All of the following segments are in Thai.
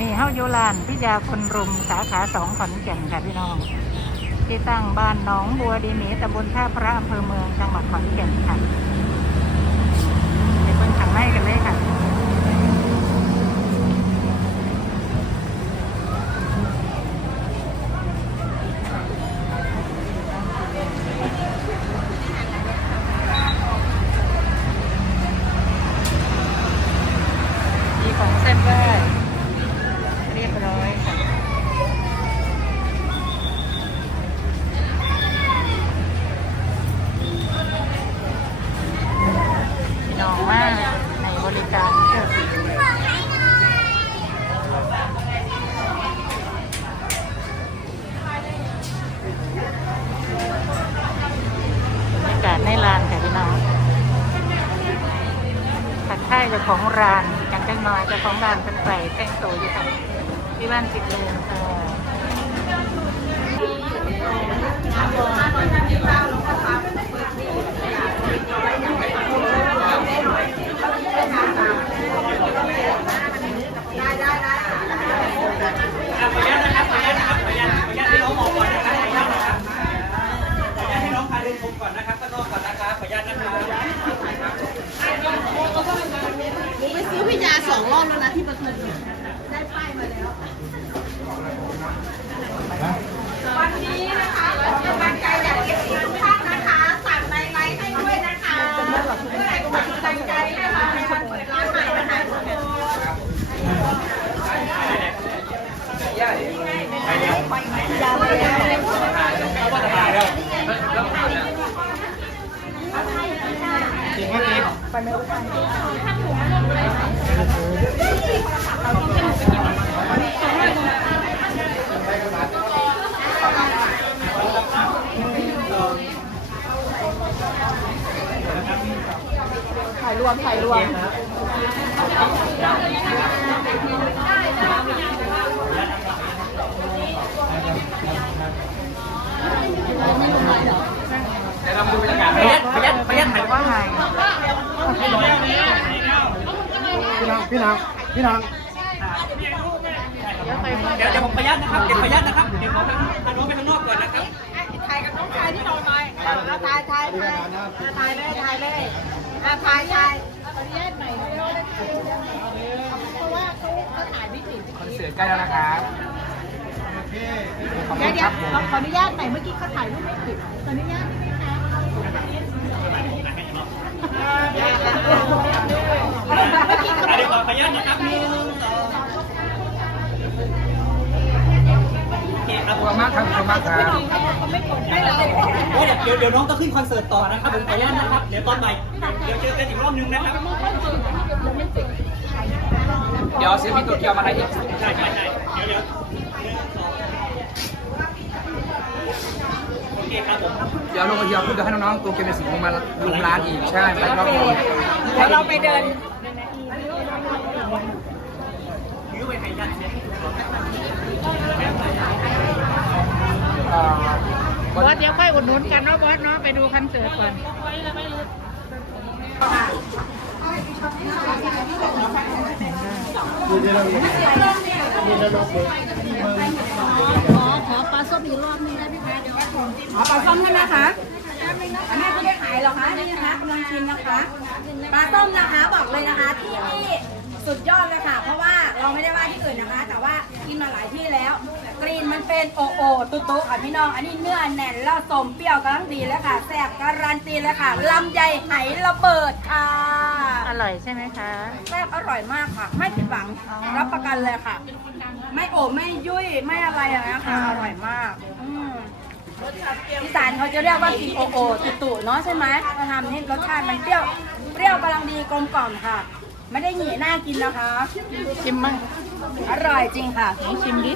นี้เฮาอยู่ลานพิยาคนรุมสาขาสองขอนแก่นค่ะพี่น้อง ที่ตั้งบ้านหนองบัวดีหมีตำบลท่าพระอำเภอเมืองจังหวัดขอนแก่นค่ะไปเบิ่งข้างในกันเลยค่ะ มีของเส้นไหว้เรียบร้อยค่ะ พี่น้องมากในบริการเที่ยวฟรีบรรยากาศในลานค่ะพี่น้อง ผัดไทย เจ้าของร้านจังจังน้อยเจ้าของร้านเป็นไฟแต่งตัวอยู่ค่ะพี่บ้านสิบลูค่ะขออนุญาตนะครับขออนุญาตนะครับขออนุญาตขออนุญาตให้น้องหมอกก่อนนะครับขออนุญาตนะครับขออนุญาตให้น้องพาเดินชมก่อนนะครับข้างนอกก่อนนะครับขออนุญาตนะครับ หนูไปซื้อพี่ยาส อบแล้วนะที่ประทุมาแล้ววันนี้นะคะเราจะกำลังใจจากเอฟซีทุกท่านนะคะสั่งในไลฟ์ให้ด้วยนะคะเพื่อให้กำลังใจนะคะในวันเปิดร้านใหม่นะคะทุกคน ถ่ายรวมถ่ายรวมดี๋ยวเรามาดูบรรยากาศขออนุญาตขออนุญาตขออนุญาตถ่าย ว่าไง พี่นางพี่นางพี่นางเดี๋ยวเดี๋ยวผมขออนุญาตนะครับเดี๋ยวขออนุญาตนะครับเดี๋ยวขอพาน้องไปข้างนอกก่อนนะครับถ่ายกับน้องชายที่นอนหน่อยอะถ่ายถ่ายถ่ายถ่ายเลยถ่ายเลยอะถ่ายถ่ายคอนเสิร์ตใกล้แล้วนะครับเดี๋ยวเดี๋ยวขอขออนุญาตใหม่เมื่อกี้เขาถ่ายรูปไม่ติดขออนุญาตได้ไหมคะ อะเดี๋ยวขออนุญาตนะครับหนึ่งสองโอเค ครับขอบคุณมากครับเดี๋ยวเดี๋ยวน้องต้องขึ้นคอนเสิร์ตต่อนะครับผมขออนุญาตนะครับ เดี๋ยวตอนบ่ายเดี๋ยวเจอกันอีกรอบนึงนะครับ เดี๋ยวซื้อพี่ตัวเกียวมาให้อีกใช่ใช่ใช่เดี๋ยวเดี๋ยวโอเคครับผมเดี๋ยวลงมาเที่ยวเพื่อให้น้องๆตัวเกียวในสิงห์มาลงร้านอีกใช่ไปรอบนึงเดี๋ยวเราไปเดินยื้อไปให้ยันเนี่ย บอสเดี๋ยวค่อยอุดหนุนกันเนาะบอสเนาะไปดูคอนเสิร์ตก่อนขอขอปลาส้มอีกรอบนึงได้ไหมคะเดี๋ยวขอปลาส้มใช่ไหมคะอันนี้ไม่ได้ขายหรอคะนี่นะคะกำลังชิมนะคะปลาส้มนะคะบอกเลยนะคะที่นี่สุดยอดเลยค่ะ เพราะว่าเราไม่ได้ว่าที่อื่นนะคะ แต่ว่ากินมาหลายที่แล้ว รีนมันเป็นโอโอตุตุค่ะพี่น้องอันนี้เนื้อแน่นแล้วสมเปรี้ยวกำลังดีแล้วค่ะแซ่บการันตีเลยค่ะลำไยไหระเบิดค่ะอร่อยใช่ไหมคะ แซ่บอร่อยมากค่ะ ไม่ผิดหวังรับประกันเลยค่ะ ไม่โอบไม่ยุ่ยไม่อะไรอย่างเงี้ยค่ะ อร่อยมากอืมอีสานเขาจะเรียกว่ากินโอโอตุตุเนาะใช่ไหมมาทำนี่รสชาติมันเปรี้ยวเปรี้ยวกำลังดีกลมกล่อมค่ะ ไม่ได้หนีหน้ากินนะคะชิมมั้ง อร่อยจริงค่ะลองชิมดิ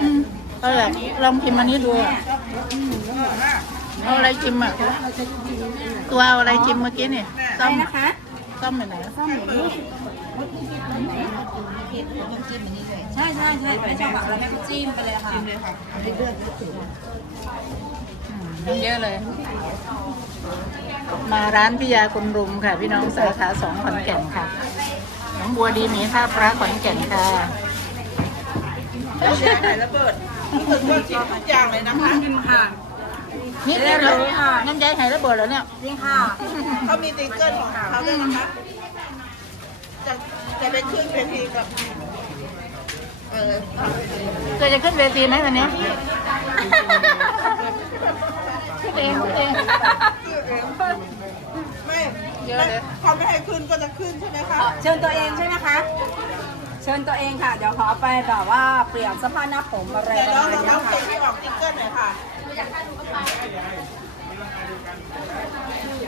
อืมเออลองชิมอันนี้ดูอะเอาอะไรชิมอะ ตัวเอาอะไรชิมเมื่อกี้เนี่ยใช่ต้มนะคะต้มไปไหนใช่ใช่ใช่ไม่ชอบแบบอะไรไม่ก็จิ้มไปเลยค่ะจิ้ม เลยค่ะเยอะเลย มาร้านพิยาคุณรุมค่ะ พี่น้องสาขาสองขอนแก่นค่ะหนองบัวดีหมีท่าพระขอนแก่นค่ะไข่ระเบิดรู้สึกว่าชิมทุกอย่างเลยนะคะนี่เรียบร้อยน้ำใจไห้ระเบิดแล้วเนี่ยจริงค่ะเขามีติ๊กเกอร์ของเขาด้วยนะคะจะจะไปขึ้นเวทีกับเออเคยจะขึ้นเวทีไหมวันนี้ขึ้น เองขึ้นเองขึ้นเองไม่เยอะเลยเขาไม่ให้ขึ้นก็จะขึ้นใช่ไหมคะเชิญตัวเองใช่ไหมคะ เชิญตัวเองค่ะ เดี๋ยวขอไปแบบว่าเปลี่ยนเสื้อผ้าหน้าผมอะไรแต่ประน้องมาณน้องเพลค่ะงที่ออกติ๊กเกอร์หน่อยค่ะ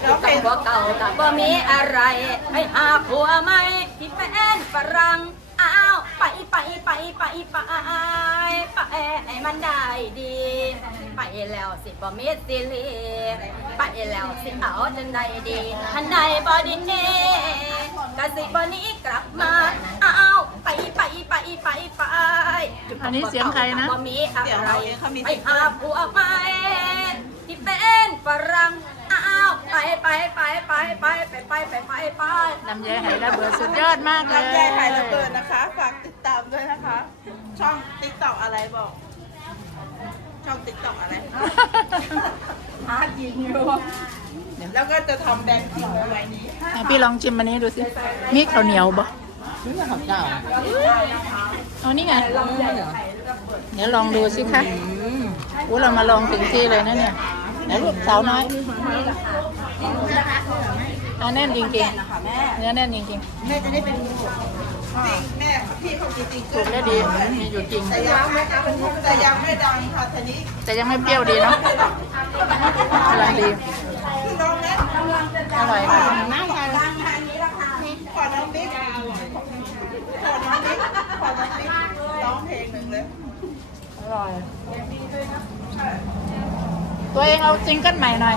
แล้วเพลงผัวเก่ากับบ่มีอะไรให้หาผัวใหม่ที่เป็นฝรั่ง ไปไปไปไปไปมันได้ดี ไปแล้วสิบ่มีสิลีไปแล้วสิเอาจังใดดีทันใดบ่ดีเน่กะสิบ่นี้กลับมาอ้าวไปไปไปไปไปอันนี้เสียงใครนะบ่มีอะไรไปหาผัวใหม่ที่เป็นฝรั่งอ้าวไปไปไปไปไปไปไปไปไปไปน้ำใจไห้ระเบิดสุดยอดมากเลยลำไยไข่ระเบิดนะคะฝาก ดตามด้วยนะคะ ช่องติ๊กต็อกอะไรบอก ช่องติ๊กต็อกอะไรหากินอยู่แล้วก็จะทำแบงค์ทิ้งเอาไว้นี้อะพี่ลองชิมอันนี้ดูสิ มีข้าวเหนียวบ่เอานี่ไง เดี๋ยวลองดูสิคะอู้เรามาลองถึงที่เลยนะเนี่ยไหนลูกสาวน้อยเอาแน่นจริงนะคะแม่ๆเนื้อแน่นจริงแม่จะได้เป็นจริง แม่พี่เขามีติ๊กๆเกถูกได้ดีมีอยู่จริง แต่ยังไม่ดังแต่ยังไม่ดังค่ะทีนี้แต่ยังไม่เปรี้ยวดีเนาะกำลังดีคือน้องเน็ตอร่อยค่ะนั่งกันดังทางนี้ละค่ะขอน้องบิ๊กขอน้องบิ๊กขอน้องบิ๊กร้องเพลงหนึ่งเลยอร่อยตัวเองเอาซิงเกิลใหม่หน่อย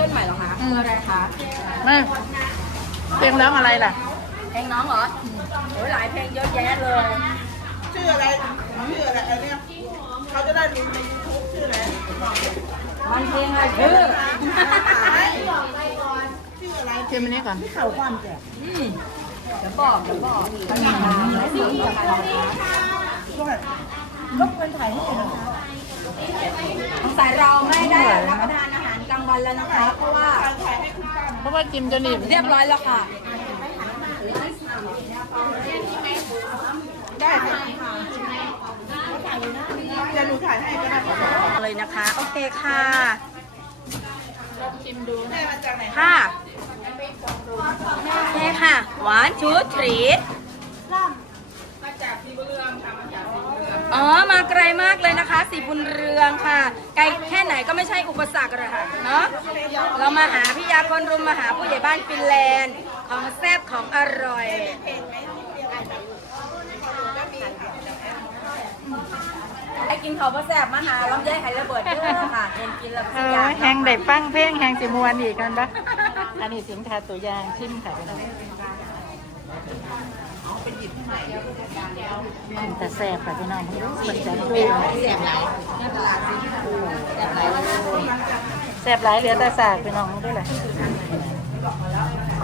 ต้นใหม่เหรอคะอืมอะไรคะไม่เพลงร้องอะไรล่ะ เพลงน้องเหรอโอ้ยหลายเพลงเยอะแยะเลย ชื่ออะไรชื่ออะไรอันเนี้ยเขาจะได้รู้ในยูทูบชื่ออะไรมันเพลงอะไรชื่อชื่ออะไรชิมอันนี้ก่อนเดี๋ยวบอกเดี๋ยวบอกแล้วสิ่งที่สำคัญนะคะรบกวนถ่ายให้หน่อยนะคะสงสัยเราไม่ได้รับประทานอาหารกลางวันแล้วนะคะ เพราะว่าเพราะว่าจิมจนอิ่มเรียบร้อยแล้วค่ะ ได้ค่ะเดี๋ยวหนูถ่ายให้ก็ได้ค่ะเลยนะคะ โอเคค่ะชิมดูแม่มาจากไหนค่ะโอเคค่ะ one two three อ๋อ มาไกลมากเลยนะคะ สีบุญเรืองค่ะ ไกลแค่ไหนก็ไม่ใช่อุปสรรคเลยค่ะ เนาะเรามาหาพี่ยาคนรุมมาหาผู้ใหญ่บ้านฟินแลนด์ ของแซ่บของอร่อยไอ้กินเขาวบ่แซ่บมาหาลำไยไข่ระเบิดเด้อค่ะเห็นกินแล้วเอสิออยากแหงได้ฟังเพลงแหงสิมวนอีกกันปะอันนี้สินค้าตัวอย่างชิมค่ะพี่น้องมันแต่แซ่บค่ะพี่น้องคนใจช่วยแซ่บหลายแซ่บหลาย เหลือแต่สากพี่น้องด้วยแหละ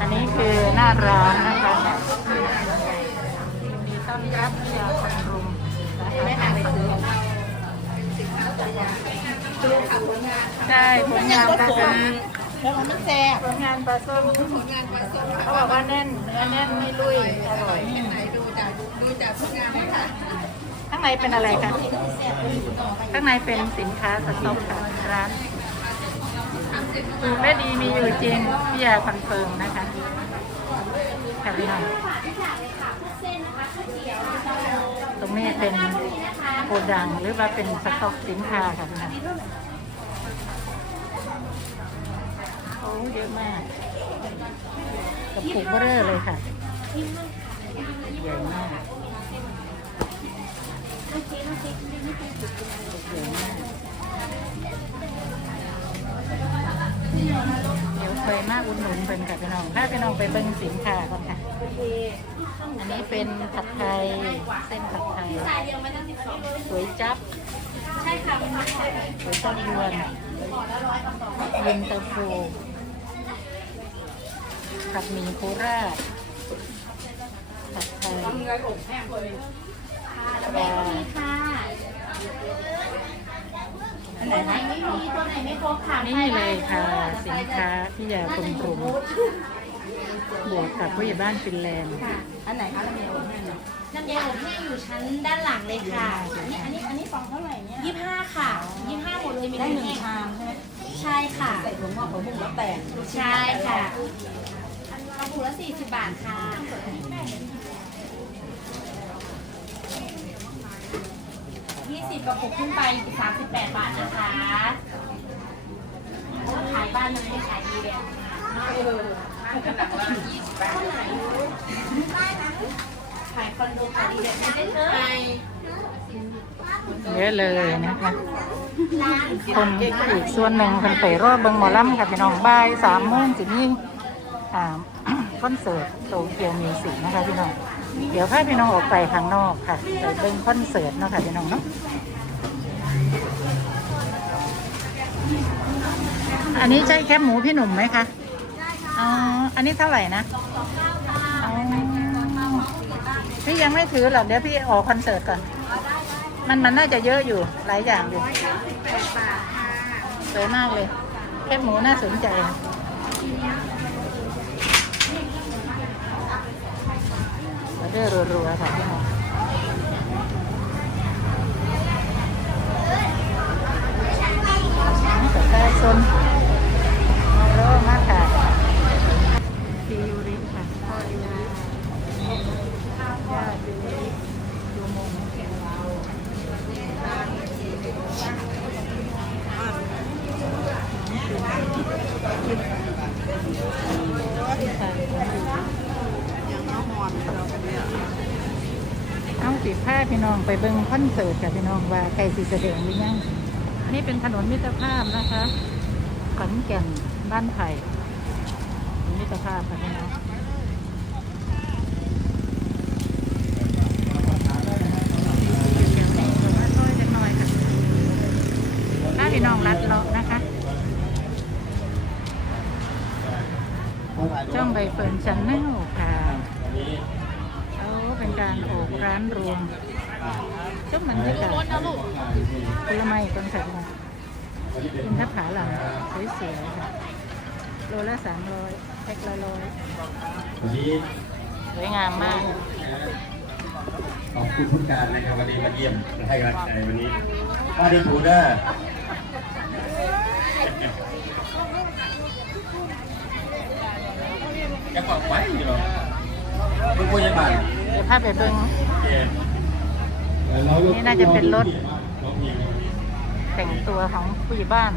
อันนี้คือหน้าร้านนะคะยินดีต้อนรับที่ยานรุมใช่ผลงานปลาส้มแล้วมันแซ่บผลงานปลาส้มผลงานปลาส้มเขาบอกว่าแน่นเนื้อแน่นไม่ลุยอร่อยข้างในเป็นอะไรคะข้างในเป็นสินค้าสต็อกค่ะร้าน ถูกและดีมีอยู่จริงพี่ยาคอนเฟิร์มนะคะค่ะพี่น้องตรงนี้เป็นโกดังหรือว่าเป็นสต็อกสินค้าค่ะพี่น้องโอ้เยอะมากกระปุกเบอร์เร่อเลยค่ะใหญ่มากใหญ่มาก เดี๋ยวเคยมากอุดหนุนเป็นค่ะพี่น้องถ้าพี่น้องไปเบิ้งสินค้าก่อนค่ะ อันนี้เป็นผัดไทย เส้นผัดไทยสวยจับใช่ค่ะสวยจับยวนเย็นตาโฟผัดหมี่โคราชผัดไทยปลาค่ะอัน ไหนไม่มีตัวไหนไม่ครบค่ะนี่เลยค่ะ สินค้าที่ยาคุมกลุ่มบวกกับผู้ใหญ่บ้านฟินแลนด์อันไหนคะลำไยอบแห้งน้ำยาอบแห้งอยู่ชั้นด้านหลังเลยค่ะอันนี้อันนี้อันนี้ฟองเท่าไหร่เนี่ยยี่ห้าค่ะยี่ห้าหมดเลยมีได้หนึ่งแห้งชามใช่ไหมใช่ค่ะใส่ถั่วงอกถั่วบุ้งแล้วแต่ใช่ค่ะกระปุกละสี่สิบบาทค่ะ ยี่สิบกระปุกขึ้นไปสามสิบแปดบาทนะคะขายบ้านมันไม่ขายดีเลยขายคอนโดขายดีเลยไม่ได้เลยเยอะเลยนะคะคนอีกส่วนหนึ่งคนไปรอบเบิงหมอลำค่ะพี่น้องบ่ายสามโมงสินี่อ่าคอนเสิร์ตโตเกียวมิวสิกนะคะพี่น้อง เดี๋ยวพาพี่น้องออกไปข้างนอกค่ะไปเบิ่งคอนเสิร์ตเนาะค่ะพี่น้องเนาะอันนี้ใช่แคบหมูพี่หนุ่มไหมคะอ๋ออันนี้เท่าไหร่นะอ๋อพี่ยังไม่ถือหรอกเดี๋ยวพี่ออกคอนเสิร์ตก่อน มันมันน่าจะเยอะอยู่หลายอย่างอยู่สวยมากเลย แคบหมูน่าสนใจ มาเรือรัวๆค่ะพี่น้องแต่ได้ซนมาโรมากค่ะพี่ยูริค่ะพ่อยูริญาติยูริยูมง เอาสิผ้าพี่น้องไปเบิ่งคอนเสิร์ตกับ พี่น้องว่าใครสิแสดงหรือยังอันนี้เป็นถนนมิตรภาพนะคะขอนแก่นบ้านไผ่ถนนมิตรภาพค่ะพี่น้องถ้าพี่น้องรัดเลาะนะคะช่องใบเฟิร์นชันแนลค่ะเอาเป็นการโอบร้านรวมช่วงมันบรรยากาศ ผลไม้ต้นสัตว์อินทผลัมสวยๆค่ะโลละสามร้อยแพ็คละร้อยวันนี้สวยงามมากขอบคุณผู้การนะครับวันนี้มาเยี่ยมให้กำลังใจวันนี้ว่าดีถูเด้อจะบอกไว้อยู่หรอลูกผู้ใหญ่บ้านเดี๋ยวพาไปเบิ้งเอ่อนี่น่าจะเป็นรถ แต่งตัวของผู้ใหญ่บ้าน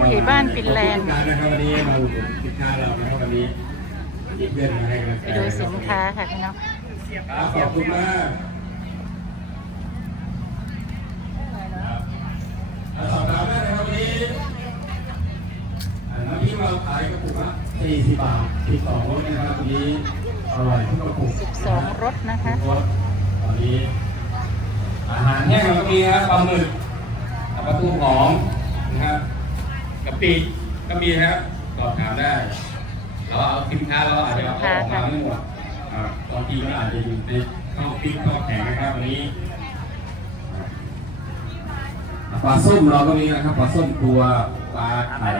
ผู้ใหญ่บ้านฟินแลนด์ขอบคุณผู้การนะครับวันนี้มาอุดหนุนสินค้าเรานะครับวันนี้มีเพื่อนมาให้กำลังใจไปดูสินค้าค่ะพี่น้องครับขอบคุณมากครับสอบถามได้นะครับวันนี้อ่าน้ำพริกเราขายกระปุกละ40บาท12รสนะครับวันนี้อร่อยทุกกระปุก12รสนะคะรสตอนนี้อาหารแห้งเราก็มีครับปลาหมึก ปลาทูหอมนะครับกะปิก็มีนะครับสอบถามได้ เราเอาสินค้าเราอาจจะเอาออกมาไม่หมดอ่าบางทีก็อาจจะอยู่ในข้าวพริกข้าวแข็งนะครับวันนี้อ่าปลาส้มเราก็มีนะครับปลาส้มตัวปลาไข่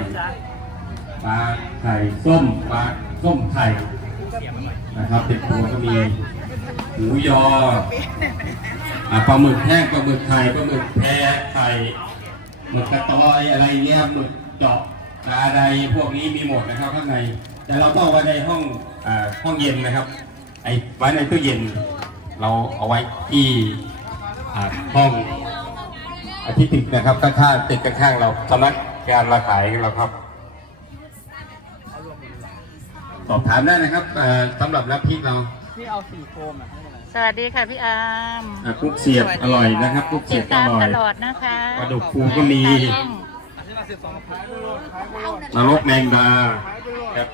ปลาไข่ส้มปลาส้มไข่นะครับเป็นตัวก็มีหมูยออ่าปลาหมึกแห้งปลาหมึกไข่ปลาหมึกแพรไข่ หมึกกระตอยอะไรเงี้ยหมึกเจาะปลาใดพวกนี้มีหมดนะครับข้างใน แต่เราต้องไว้ในห้องอ่าห้องเย็นนะครับ ไอไว้ในตู้เย็น เราเอาไว้ที่อ่าห้องอาที่ติดนะครับข้างๆติดข้างๆเราสำนักงานมาขายเราครับ สอบถามได้นะครับอ่าสำหรับน้ำพริกเราส วัสดีค่ะพี่อาร์มอะกุ๊กเสียบอร่อยนะครับกุ๊กติเสียดบก็ตาอมร่อยตลอดนะคะปลาดุกฟูก็มีนรกแมงดาครับ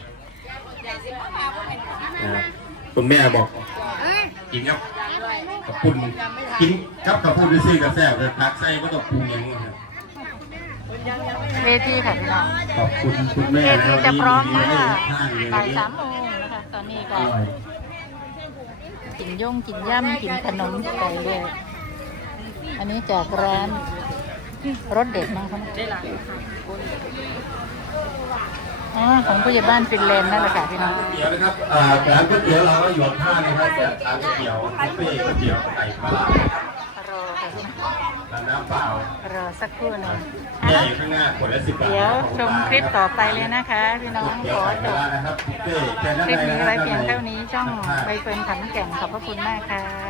อ่าคุณแม่บอกกินครับกับปุ่นกินครับกับปุ่นไปซื้อกระแซบเลยตักใส่ก็ต้องปรุงอย่างนี้ครับเวทีค่ะพี่น้องขอบคุณคุณเวแม่ทีจะพร้อมที่เมื่อให้ทานเลยบ่ายสามโมงนะคะตอนนี้อก็ร่อย กินย่งกินย่ำกินขนมไปเลยอันนี้จากร้านรสเด็ดนะคะได้ละอ๋อของผู้ใหญ่บ้านฟินแลนด์นั่นแหละค่ะพี่น้องเดี๋ยวนะครับอ่าร้านก๋วยเตี๋ยวเราก็อยู่ข้างนะครับแต่ร้านก๋วยเตี๋ยวบุฟเฟ่ก๋วยเตี๋ยวไก่ปลาร้ารอค่ะ น้องร้านน้ำเปล่ารอสักครู่หนึ่งแยอะกข้างหน้าขวดละสิบบาทเดี๋ยวชมคลิปต่อไปเลยนะคะ พี่น้องเดี๋ยขวอไก่จปลาบร้านะครับบุฟเฟ่ต์แค่นั้นคลิปเลยนี้นะคไว้รับเพียงเท่านี้ช่องใบเฟิร์นขันแก่งขอบพระคุณมากค่ะ